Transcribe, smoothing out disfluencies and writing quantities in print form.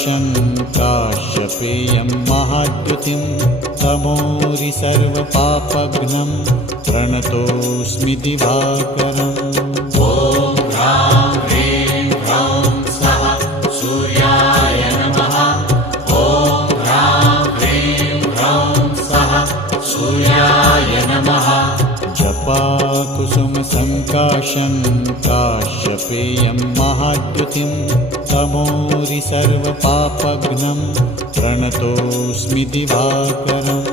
सङ्काशं काश्यपेयं महाद्युतिं तमोरि सर्वपापघ्नं प्रणतोऽस्मि दिवाकरम्। ॐ ह्रां ह्रीं ह्रौं स्वः सूर्याय नमः। ॐ ह्रां ह्रीं ह्रौं स्वः सूर्याय नमः। जपाकुसुमसङ्काशं काश्यपेयं महाद्युतिं तमोरि सर्वपापघ्नं प्रणतोऽस्मि दिवाकरम्।